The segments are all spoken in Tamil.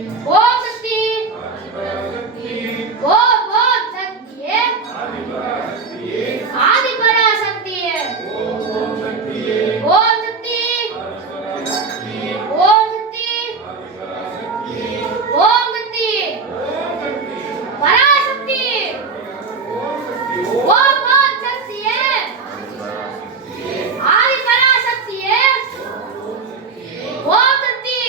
ஓம் சக்தி ஓம் ஓம் சக்தியே ஆதிபரா சக்தியே ஓம் சக்தி ஓம் சக்தி ஓம் சக்தி பராசக்தி ஓம் ஓம் சக்தியே ஆதிபரா சக்தியே ஓம் சக்தி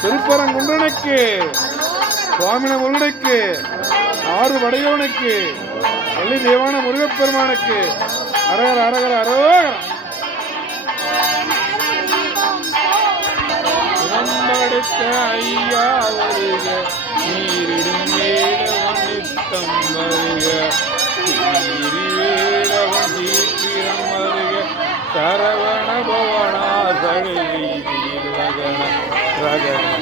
திருப்பரங்குன்றனுக்கு சுவாமின முருகனுக்கு ஆறு வடையோனுக்கு வள்ளி தேவான முருகப்பெருமானுக்கு அரகர அரகர அரோகர ஐயா வருக நீரிடும் வேடவன் நித்தம் வருக வேடவன் சீக்கிரம் வருக சரவண பவனா சகலி ரகண ரகண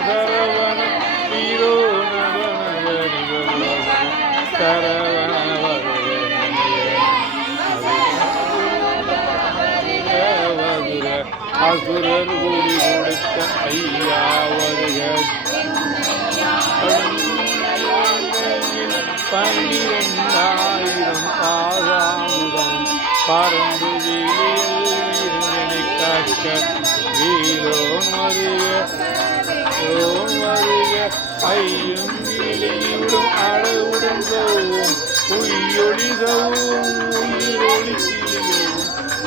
சரவண வீரோ சரவண அசுரர் கூடி கொடுத்த ஐயா வருக 12,000 ஆறாமுதம் பறந்து வீரனை காக்க வீரோன் வருக ஐயும் கிளியுடன் அடவுடன் சவும் உயிரொளி சவும் உயிரொளி கிளியும்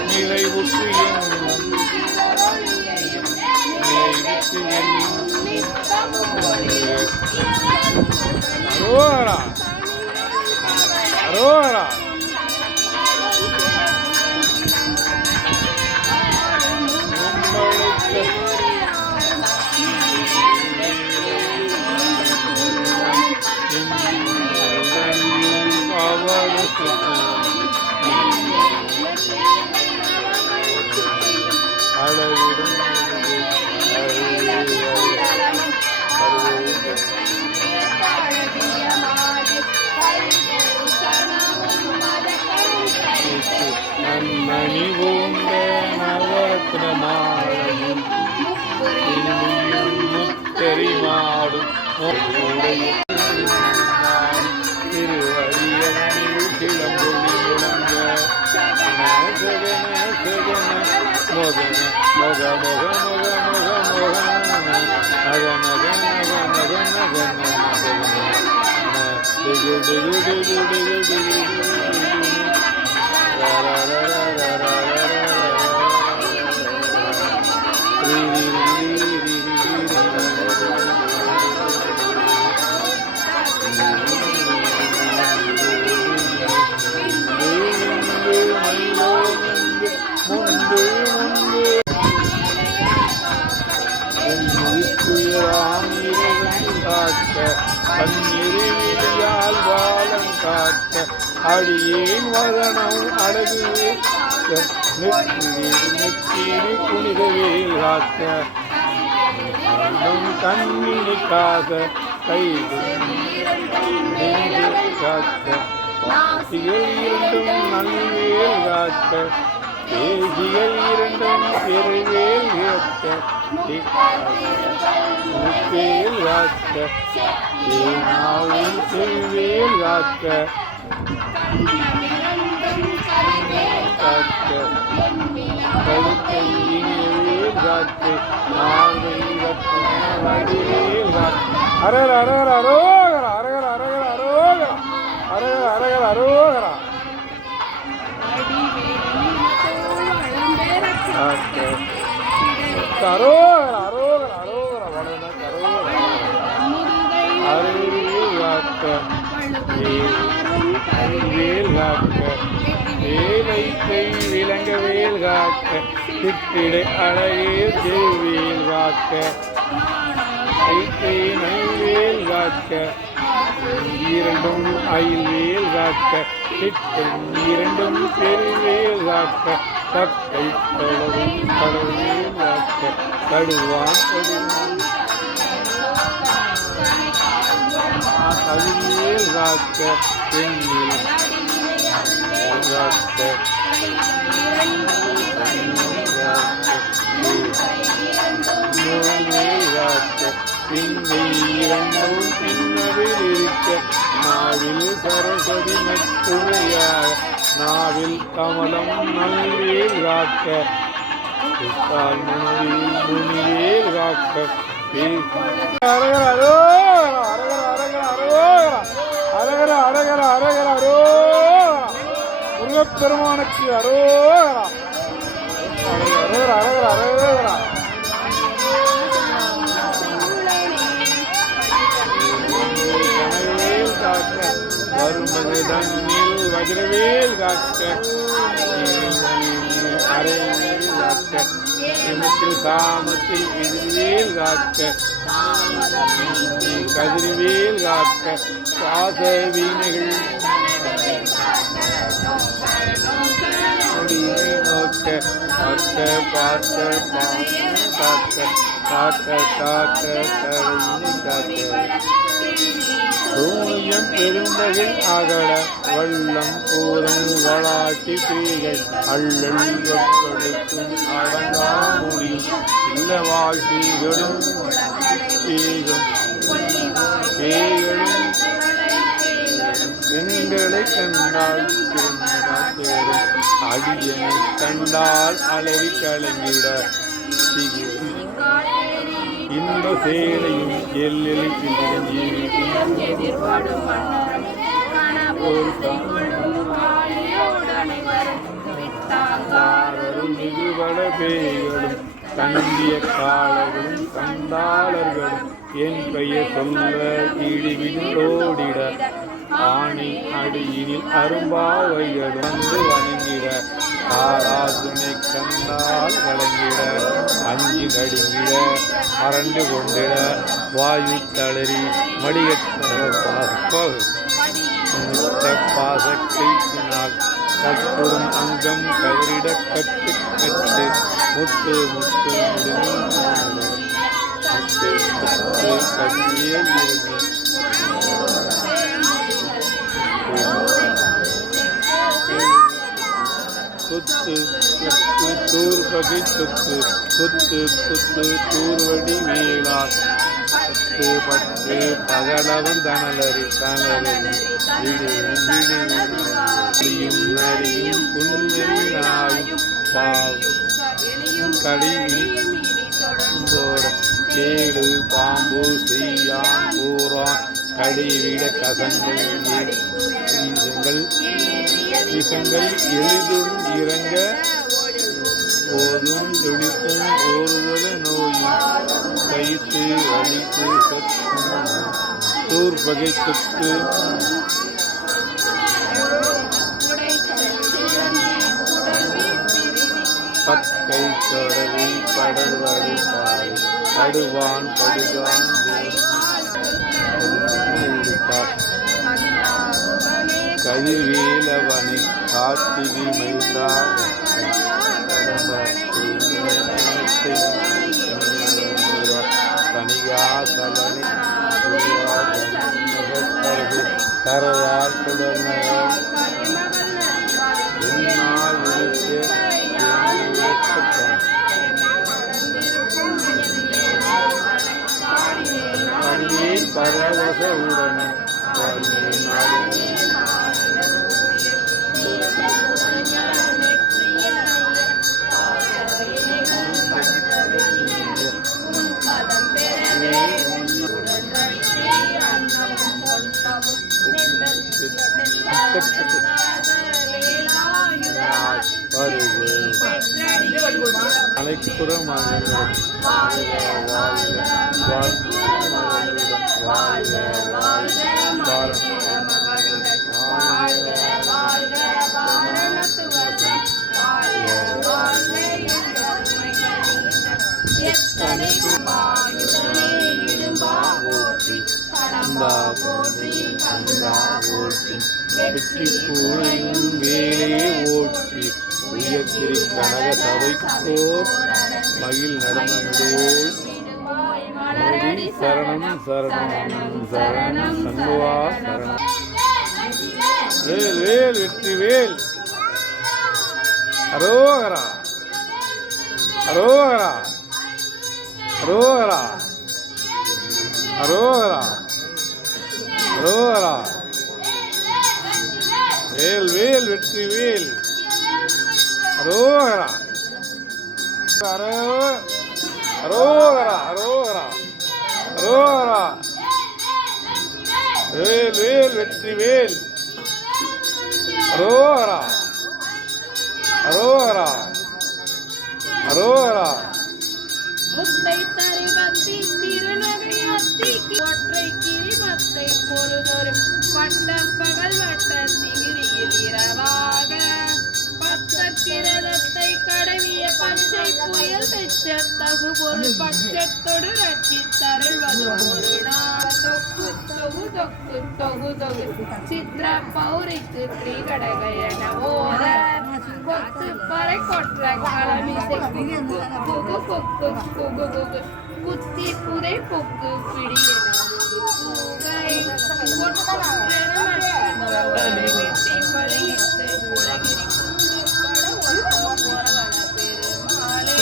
நிறைவுற்று என்னும் அரோகரா அரோகரா மணி பூண்ட நவரத்னமாடும் முத்தரிமாடும் திருவடியனில் கிளம்பொழி விளங்க மோகன மொக மொக மொக மொக மொக நக நக நக நக கண்ணிறிவிழியால் வாழம் காக்க அடியேன் வதனம் அழகு நெற்றினி புனிதவே காக்க கண்ணினி காக கைகள் காக்க பாசிகள் இரண்டும் நல்வேல் காக்க பேசிகள் இரண்டும் பெருவேல் கேட்க முப்பேல் காக்க ஏனாவும் செல்வேல் காக்க காக்க கழுத்தையினேல் காக்க நார்வை வடிவேல் காக்க அரகர அரகர அரோகர அரகர அரகர அரோகர அரகர அரகர அரோகர அரோகர அரோகர அரோகர வளன அரோகர சிந்தை விளங்க வேல் காக்க சிற்றிடை அழகே தேவேல் காக்க ஐத்தை நல்வேல் காக்க இரண்டும் அயில்வேல் காக்க சிற்றும் இரண்டும் பெருவேல் காக்க கட்டை கடவுள் கடவுள் காக்க கடுவான் கவிவேல் காக்க பெண்ணில் காக்க நோய்வேல் காக்க பின்னை இரண்டும் பின்னவில் இருக்க நாவில் சரஸ்வதி மற்றுமையாக நாவில் கமலம் நல்வேல் காக்க முனிவேல் காக்க முருகப்பெருமானுக்கு அரோகரா அரோகரா காக்க வருமது தன்னில் வஜ்ரவேல் காக்க அரைவேல் காக்க எமத்தில் காமத்தில் எதிர்வேல் காக்க கதிர்வேல் காக்க பாச வீணைகள் நோக்க பார்த்த பார்த்த காக்க காக்க காக்க கடையினை காக்க சூயம் பெரும்பகில் அகல வள்ளம் பூரம் வளாட்டி பேய்கள் அள்ளல் கொடுக்கும் அடங்கா முடியும் இல்ல வாழ்க்கைகளும் பேய்களும் பெண்களை கண்டால் தேரும் அடியனை கண்டால் அலறி கலங்கிட இந்த சேலையும் எல்லில் மிகுபட பேய்களும் கண்டிய காலர்களும் கண்டாளர்களும் என் பெயர் சொல்ல இடிவிட்டோடிட ஆணி அடியினில் அரும்பாவைகள் வந்து வணங்கிட ஆராதுனை கண்டால் கலங்கிட அஞ்சி கடுங்கிட அரண்டு கொண்டிட வாயு தளறி மடிகட்ட பாசக்கைக்கினால் கற்புறும் அங்கம் கவரிட கட்டு கட்டு முட்டு முட்டு முட்டு கட்டியே இருந்து குத்து குத்து தூர்பகை குத்து குத்து குத்து தூர்வடி மேலார் பத்து பத்து பகலவன் தனலறி தனலறி விடியும் நரியும் புன்னெறி நாயும் பாவும் கடிவிட கேடு பாம்பு செய்யான் பூரான் கடிவிட கசங்கள் விஷங்கள் எளிதும் இறங்க போதும் துடிப்பும் ஓர்வல நோயும் கைத்து வலித்து சத்தும் தூர்பகை குத்து பக்கை தொடவி படர்வடி பாய் படுவான் படுகான் கதிர்வேலவனை கார்த்திகை மைந்தா கனிகாசலனை தரவார் தொடர்நகர் என்னால் அடியேன் பரவச உடனே அனைத்துறமாக கந்தா போற்றி கந்தா போற்றி வெற்றி கூழையும் வேலே ஓற்றி உயர்த்திரி கனக சபைக்கோர் மகிழ் நடனமிடுவோய் மோடி சரணம் சரணம் சரணம் சண்முகா சரணம். வேல் வேல் வெற்றி வேல். அரோகரா அரோகரா அரோகரா அரோகரா அரோகரா. வேல் வேல் வெற்றி வேல். அரோகரா அரோகரா அரோகரா அரோகரா. வேல் வேல் வெற்றி வேல். அரோகரா அரோகரா அரோகரா. முத்தை தரிபத்தி திருநகை அத்திக்கு ஒற்றை கிரிமத்தை பொழுதொரு பட்ட பகல் வட்ட திகிரியில் இரவாக பத்த கிரதத்தை கடவிய பச்சை புயல் பெற்ற தகு பொருள் பட்சத்தொடு ரட்சி தருள்வது ஒரு நாள் தொக்கு தொகு தொக்கு தொகு தொகு சித்ர பௌரிக்கு திரிகடகையன ஓத கொத்து பறை கொற்ற களமிசை குகு குகு குகு குகு குகு குத்தி புதை பொக்கு பிடியன கூகை வெற்றி படையிட்டு உலகிரி குப்பட ஒருத்தம் போறவன பெருமாளே.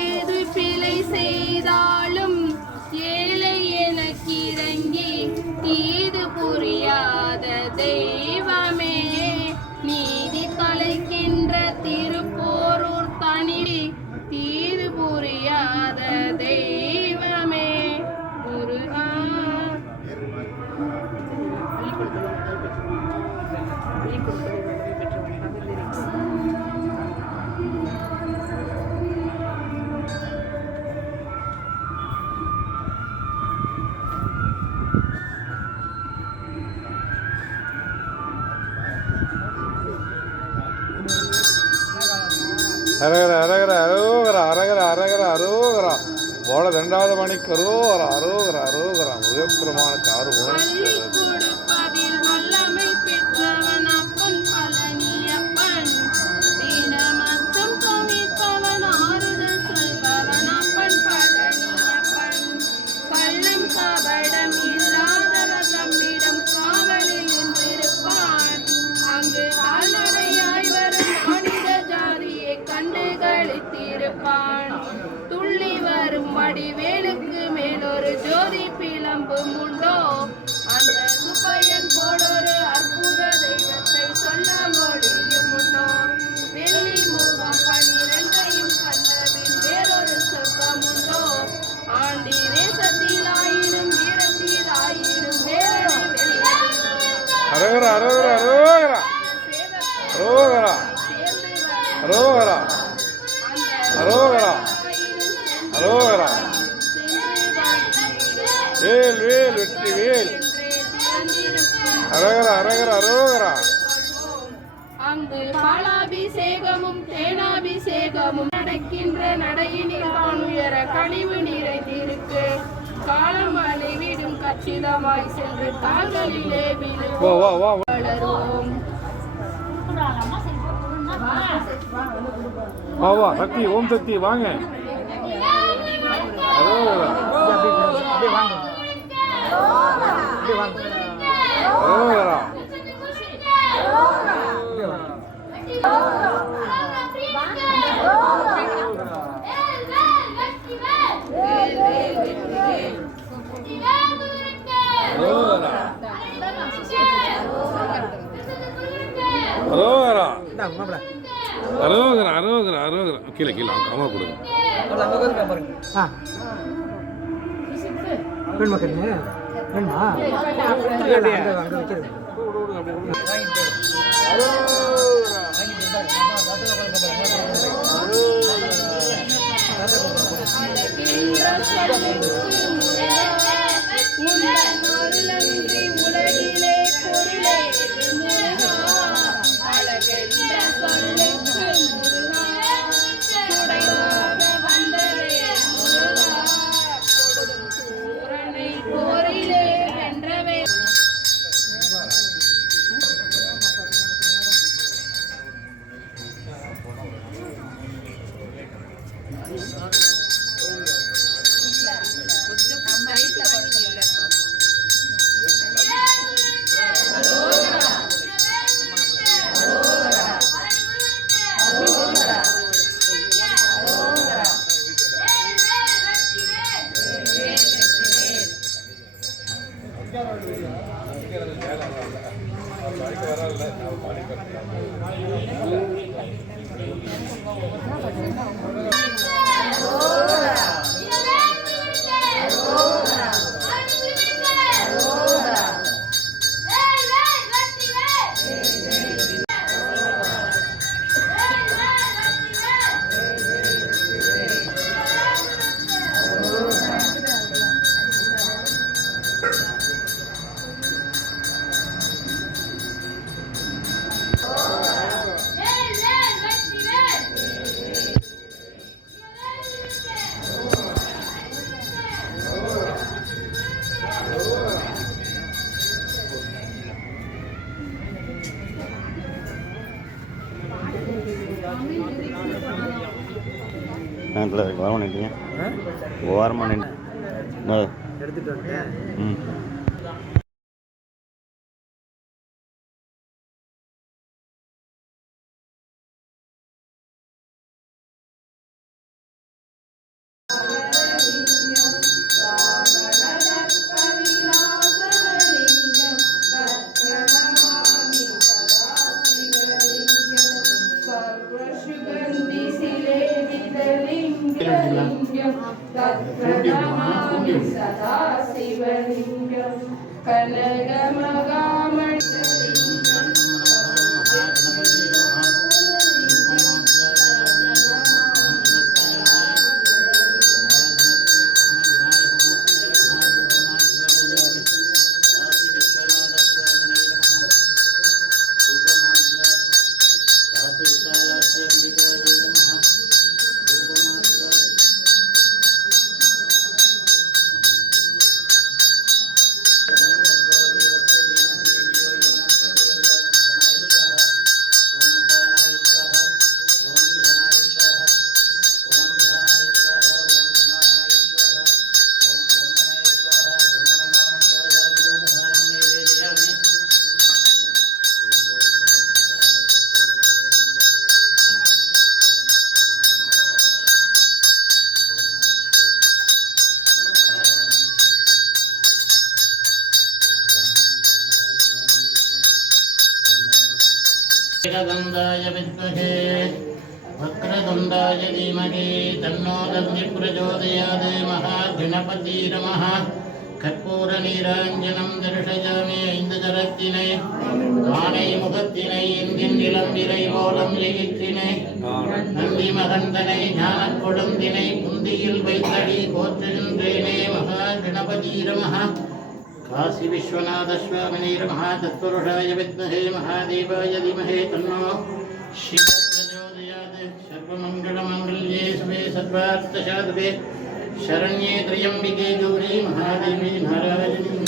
ஏது பிழை செய்தாலும் ஏழை எனக்கு இறங்கி தீது புரியாத தெய்வமே நீதி கலைக்கின்ற திருப்போரூர் தனி தீது புரியாத தெய்வமே முருகா. அரகர அரகர அரோகரா அரகர அரகர அரோகரா. போல ரெண்டாவது மணிக்கு அரோகரா அரோகரா அரோகரா. முகப்பிரமாணத்தை ஆறு அள்ளி கொடுப்பதில் வல்லமை பெற்றவன் அப்பன் பழனியப்பன் தீனமச்சம் கவிப்பவன் ஆறுதல் சொல்பவன் அப்பன் பழனியப்பன் கள்ளம் கபடம் இல்லாதவன் நம்மிடம் காவலில் நின்றிருப்பான் அங்கு கால்நடையாய் வரும் மனித ஜாதியை கண்டு களித்திருப்பான் துள்ளி வரும் வடிவேலுக்கு மேலொரு ஜோதி பிளம்பும் உண்டோ அந்த சுப்பையன் போலொரு அற்புத தெய்வத்தை சொல்ல மொழியும் உண்டோ வெள்ளி முகம் 12ஐயும் கண்டபின் வேறொரு சொர்க்கம் உண்டோ ஆண்டி தேசத்திலாயினும் வீரத்திலாயினும் வேறொரு வெள்ளி அரகர அரகர அரோகரா அரோகரா அரோகரா அரோகரா அரோகரா. வேல் வேல் வெற்றி வேல். அரகர அரகர அரோகரா. அங்கு பாலாபிஷேகமும் தேனாபிஷேகமும் நடக்கின்ற நடையினில் தான் உயர கனிவு நிறைந்திருக்கு காலம் அழிவிடும் கச்சிதமாய் சென்று கால்களிலே வளரும். வா வா சக்தி ஓம் சக்தி வாங்க. அரோகரா அரோகரா. அரோகரா அரோகரா அரோகரா அரோகரா. கீழே கீழே அம்மா கொடுங்க. அருளன்றி உலகிலே பொருளே முருகா அழகென்ற சொல்லுக்கு முருகா சுடையாக வந்தவே முருகா கொடும் சூரனை போரிலே வென்றவே ஓரமாக நின்றீங்க ஓரமாக நின்று எடுத்துட்டு வந்துட்டேன். ம் சதா சிவலிங்கம் கனகமகாமணி एकदन्ताय विद्महे वक्रतुण्डाय धीमहि तन्नो दन्ति प्रचोदयात् महागणपति नमः कर्पूरनीराञ्जनं दर्शयामि ஐந்துகரத்தினை ஆனை முகத்தினை இந்தின் இளம்பிரை போலம் எயிற்றினை நந்தி மகந்தனை ஞான கொழுந்தினை புந்தியில் வைத்தடி போற்றுகின்றேனே மகாகணபதி நமः काशी विश्वनाथ स्वामिने नमः तत्पुरुषाय विद्महे महादेवाय धीमहि तन्नो शिव प्रचोदयात् सर्वमङ्गलमाङ्गल्ये शिवे सर्वार्थसाधके शरण्ये त्र्यम्बिके गौरी महादेवी नारायणी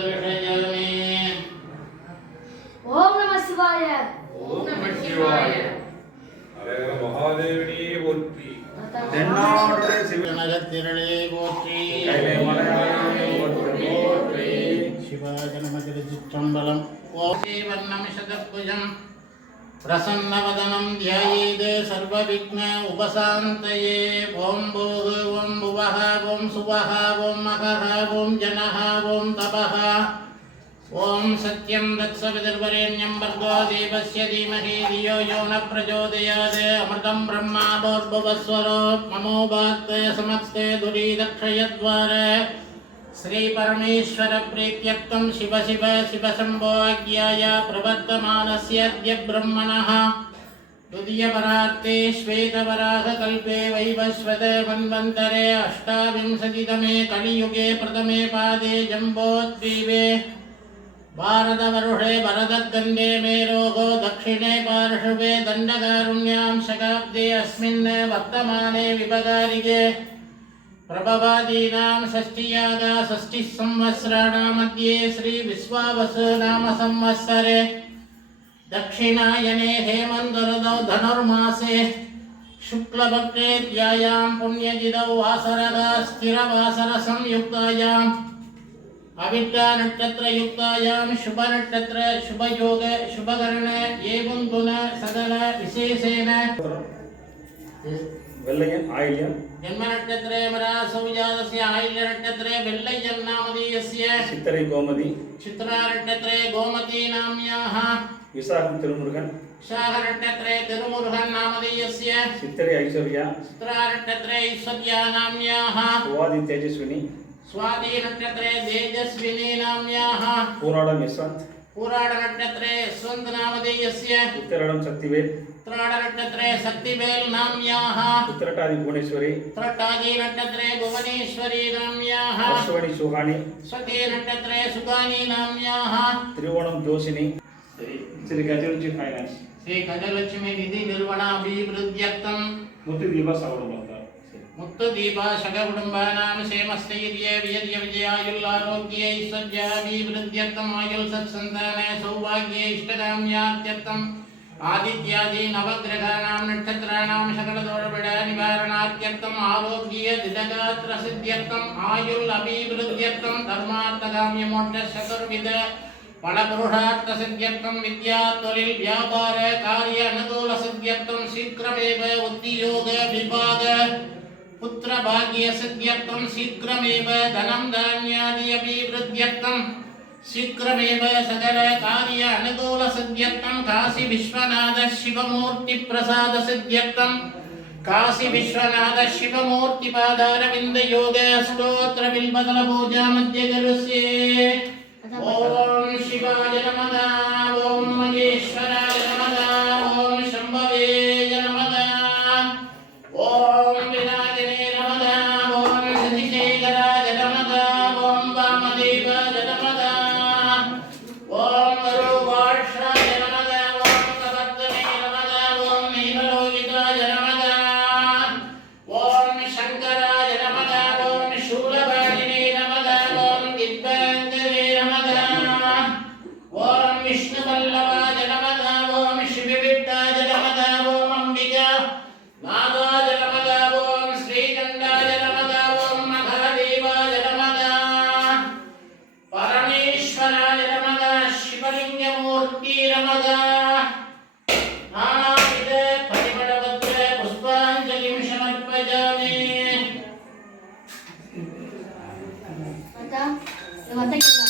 दर्शयामि ஓம் நம சிவாய. ஓம் நம சிவாய. அரகர மகாதேவனே போற்றி. தென்னாடுடைய சிவன் கனகத்திரளே போற்றி கைலை மலையாளே போற்றி. शिवाजनमतिरचित्रम्बलम् ॐ श्रीवर्णमिषदर्भुजम् प्रसन्नवदनं ध्यायेत् सर्वविघ्न उपशान्तये ॐ भूः ॐ भुवः ॐ सुवः ॐ महः ॐ जनः ॐ तपः ॐ सत्यं तत्सवितुर्वरेण्यं भर्गो देवस्य धीमहि धियो यो न प्रचोदयात् अमृतं ब्रह्मा भूर्भुवस्वरो ममो वाक्ते समस्ते दुरीदक्षयद्वार श्री परमेश्वर प्रीत्यर्थं शिव शिव शिव शंभो आज्ञाय प्रवर्तमानस्य अद्य ब्रह्मणः द्वितीयपरार्थे श्वेतवराहकल्पे वैवस्वत मन्वन्तरे अष्टाविंशतितमे कलियुगे प्रथमे पादे जम्बोद्वीपे भारतवर्षे भरतखण्डे मेरोगो दक्षिणे पार्श्वे दण्डकारुण्यां शकाब्दे अस्मिन् वर्तमाने विभगारिके प्रभवादीनां षष्ठीयागा षष्ठिः संवत्सराणां मध्ये श्री विश्वावसु नाम संवत्सरे दक्षिणायने हेमन्तऋतौ धनुर्मासे शुक्लपक्षे द्यायां पुण्यतिथौ वासरगा स्थिरवासरसंयुक्तायाम् अविद्या नक्षत्रयुक्तायां शुभनक्षत्र शुभयोग शुभकरण एवं गुण सकल विशेषेण வெள்ளையன் ஆயில்யம் जन्मनक्षत्रे मरासौ जातस्य आयल्यनक्षत्रे वेल्लय्यन् नामधेयस्य சித்திரை கோமதி चित्रानक्षत्रे गोमती नाम्याः விசாகம் திருமுருகன் शाहनक्षत्रे तिरुमुरुगन् नामधेयस्य சித்திரை ஐஸ்வர்யா चित्रानक्षत्रे ऐश्वर्या नाम्याः சுவாதி தேஜஸ்வினி स्वातिनक्षत्रे तेजस्विनी नाम्याः பூராடம் யஸ்வந்த் पुराणनक्षत्रे यशवन्त नामधेयस्य உத்திரடம் சக்திவேல் उत्तरायणनक्षत्रे शक्तिवेल नाम्याः உத்திரட்டாதி புவனேஸ்வரி उत्तरटादी नक्षत्रे भुवनेश्वरी नाम्याः அஸ்வனி சுகாணி स्वती नक्षत्रे सुगानी नाम्याः திருவோணம் ஜோஷினி ஸ்ரீ கஜலட்சுமி ஃபைனான்ஸ் श्री गजलक्ष्मी निधि निर्वणाभिवृद्ध्यर्थं முத்து தீபா சவணம் मुक्तदीपा शककुटुम्बानां क्षेमस्थैर्ये विजय विजयायुल्लारोग्ये ऐश्वर्याभिवृद्ध्यर्थम् आयुः सत्सन्ताने सौभाग्ये इष्टकाम्यार्थ्यर्थम् आदित्यादि नवग्रहाणां नक्षत्राणां सकलदोषपीडानिवारणार्थ्यर्थम् आरोग्ये दिदगात्रसिद्ध्यर्थम् आयुः अभिवृद्ध्यर्थं धर्मार्थकाम्यमोक्षचतुर्विध फलपुरुषार्थसिद्ध्यर्थं विद्या त्वरिल व्यापार कार्य अनुकूलसिद्ध्यर्थं शीघ्रमेव उद्योग विभाग पुत्र भाग्य सिद्ध्यर्थं शीघ्रमेव धनं धान्यादि अभिवृद्ध्यर्थं शीघ्रमेव सकल कार्य अनुकूल सिद्ध्यर्थं काशी विश्वनाथ शिवमूर्ति प्रसाद सिद्ध्यर्थं काशी विश्वनाथ शिवमूर्ति पादारविंद योग स्तोत्र बिल्बदल पूजा मध्य करुष्ये ओम शिवाय नमः ओम महेश्वराय नमः ओम शंभवे नमः ओम विनायके नमः ओम शशिशेखराय नमः ओम वामदेवाय नमः ओम गुरुवार्षाय नमः ओम कवर्धने नमः ओम नीललोहिताय नमः ओम शंकराय नमः ओम शूलपाणिने नमः ओम गिद्धांतरे नमः ओम विष्णुवल्लभाय नमः ओम शिवविट्टाय नमः ओम अंबिका नागाय नमः ओम श्रीकंठाय नमः ओम महादेवाय नमः परमेश्वराय नमः शिवलिंगमूर्ति नमः नानाविध परिमलपत्र पुष्पाञ्जलिं समर्पयामि அத்தா இது வந்தீங்களா?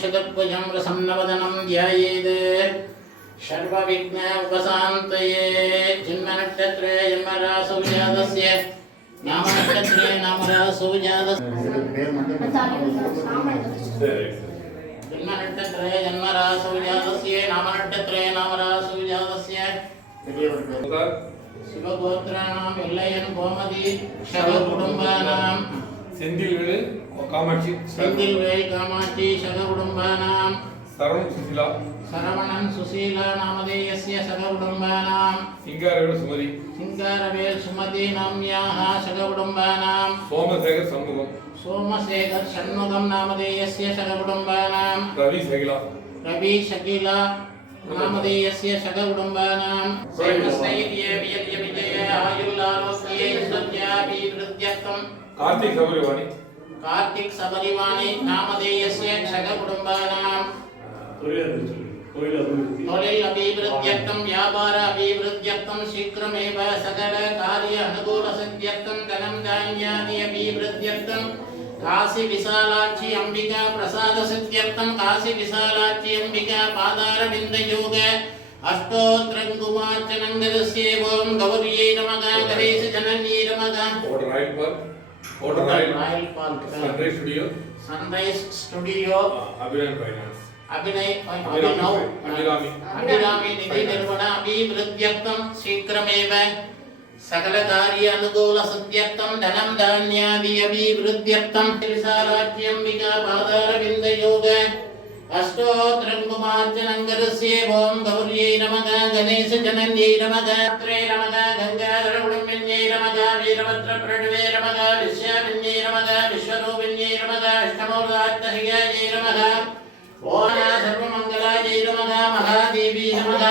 शतभुजं प्रसन्नवदनं ध्यायेत् सर्वविघ्न उपशान्तये जन्मनक्षत्रे जन्मरासौ जातस्य नामनक्षत्रे नामरासौ जातस्य जन्मनक्षत्रे जन्मरासौ जातस्य नामनक्षत्रे नामरासौ जातस्य शिवगोत्राणाम् इल्लयन् गोमति शवकुटुम्बानां செந்தில்வேலு காமாட்சி செந்தில்வேல் காமாட்சி शवकुटुम्बानां சரவணன் சுசீலா सरवणन् सुशीला नामधेयस्य शवकुटुम्बानां சிங்காரவேலு சுமதி सिंगारवेल सुमति नाम्याः शवकुटुम्बानां சோமசேகர் சண்முகம் सोमशेखर षण्मुखं नामधेयस्य शवकुटुम्बानां ரவி சகிலா रवि शकीला नामधेयस्य शवकुटुम्बानां सर्वस्थैर्ये वीर्य विजय आयुर्लारोग्ये सत्याभिवृद्ध्यर्थं கார்த்திக் சபரிவாணி कार्तिक सबरिवाणी नामधेयस्य शवकुटुम्बानां தொழில் அபிவிருத்தியர்த்தம் வியாபார அபிவிருத்தியர்த்தம் சீக்கிரமேவ சகல காரிய அனுகூல சித்தியர்த்தம் தனம் தானியாதி அபிவிருத்தியர்த்தம் காசி விசாலாட்சி அம்பிகா பிரசாத சித்தியர்த்தம் காசி விசாலாட்சி அம்பிகா பாதார விந்த யோக அஷ்டோத்ரங்குமார்ச்சனங்கரஸ்யே ஓம் கௌரியை நமக கணேச ஜனன்யே நமக ராயல் பார்க் சன்ரைஸ் ஸ்டுடியோ अभिनय अभिरामी निधि निर्वहण अभिवृद्ध्यर्थं शीघ्रमेव सकल कार्य अनुकूल सिद्ध्यर्थं धनं धान्यादि अभिवृद्ध्यर्थं विशालाज्यंबिका पादार विंद योग अष्टोत्तरङ्गुमार्चनङ्गरस्ये ओम गौर्यै नमः गणेश जनन्यै नमः त्रे नमः गंगाधर उडुम्बिन्यै नमः वीरभद्र प्रणवे नमः विश्वामिन्यै नमः विश्वरूपिन्यै नमः अष्टमूर्धात्तहियायै नमः ओम सर्वमंगलाय नमः महादेवी नमः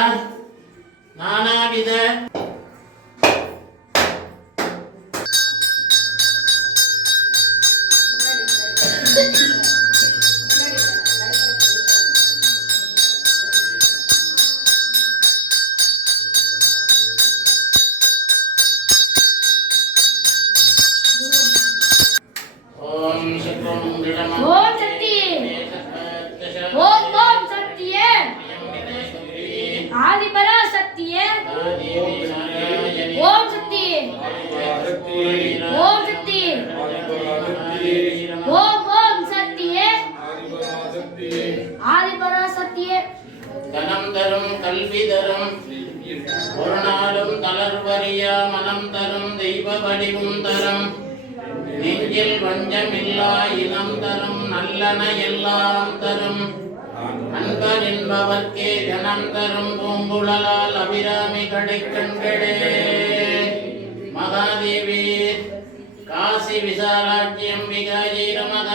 नानाविध ओम सर्वमंगलम ओम शक्ति ओम शक्ति आदि पराशक्ति ओम शक्ति ओम शक्ति ओम शक्ति आदि पराशक्ति தனம் தரும் கல்வி தரும் ஒரு நாளும் தளர்வறியா மனம் தரும் தெய்வ வடிவும் தரும் நெஞ்சில் வஞ்சமில்லா இனம் தரும் நல்லன எல்லாம் தரும் அன்பர் என்பவர்க்கே ஜனம் தரும் பூங்குழலால் அபிராமி கடைக்கண்களே மகாதேவி காசி விசாலாட்சி அம்பிகாயை நமக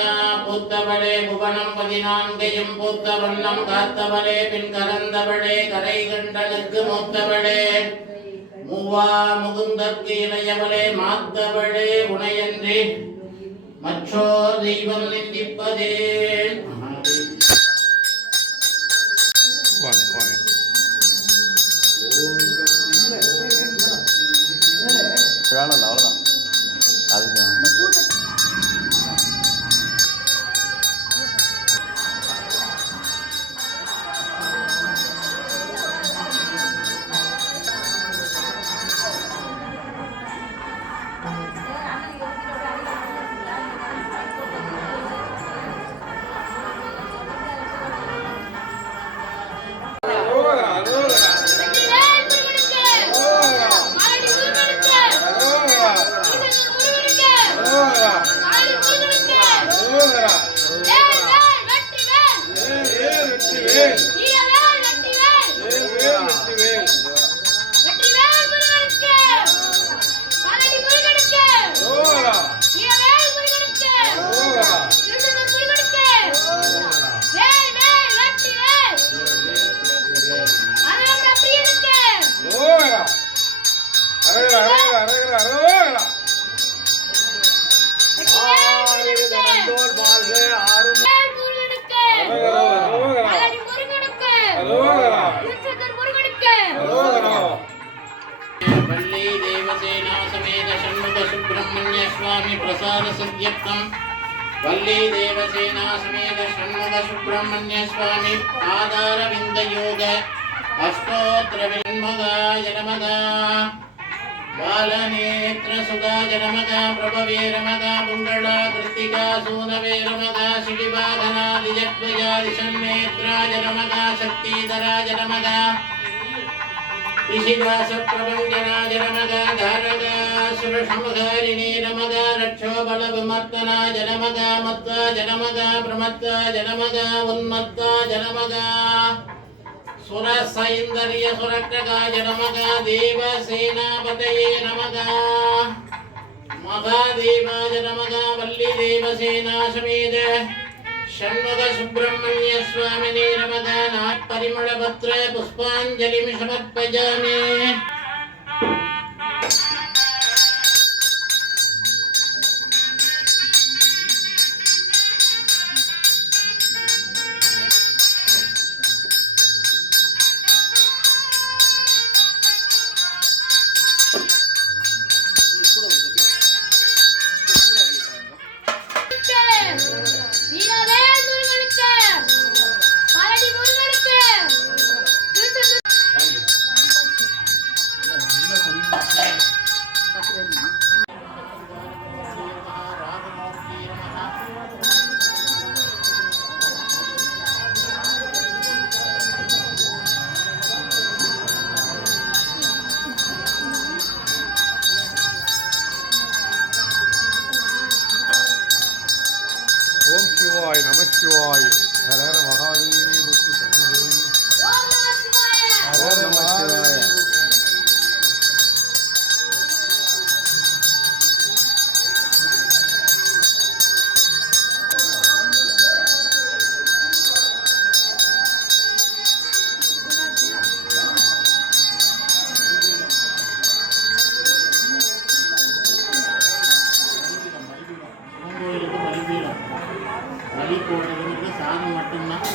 பூத்தவளே புவனம் 14 பூத்த வண்ணம் காத்தவளே பின் கரந்தவளே கரை கண்டனுக்கு மூத்தவளே மூவா முகுந்தற்கு இளையவளே மாத்தவளே உனையன்றி மற்றோர் தெய்வம் நிந்திப்பதே வாங்க வாங்க வேணாம் அவ்வளோதான் அதுதான் वल्ली देवसेना समेत षण्मुख सुब्रह्मण्य स्वामी प्रसाद सिद्ध्यर्थं वल्ली देवसेना समेत षण्मुख षण्मुख सुब्रह्मण्य स्वामी पादारविंद योग अष्टोत्र विन्मगाय नमः बालनेत्र सुगाय नमः प्रभवे नमः मंगला कृतिका सूनवे नमः शिवाधनादिजत्वयादिशन्नेत्राय नमः शक्तिधराय नमः ऋषिदास प्रभंजनाय नमः धारकासुरसंहारिणे नमः रक्षोबलविमर्दनाय नमः मत्ताय नमः प्रमत्ताय नमः उन्मत्ताय नमः सुरसैन्दर्य सुरक्षकाय नमः देवसेनापतये नमः महादेवाय नमः वल्लीदेवसेना समेत षण्मुख सुब्रह्मण्य स्वामिने नमः नाट्परिमलपत्र पुष्पाञ्जलिं समर्पयामि வீரவேல் முருகனுக்கு பழனி முருகனுக்கு ஓம் சிவாய் நம சிவாய் ஹர ஹர மகாதேவி புத்தி சமதேவி ஓம் நம சிவாய ஹர நம சிவாய கோயிலுக்கு பலிபீடம் பலி போடுறதுக்கு சாதம் மட்டும்தான்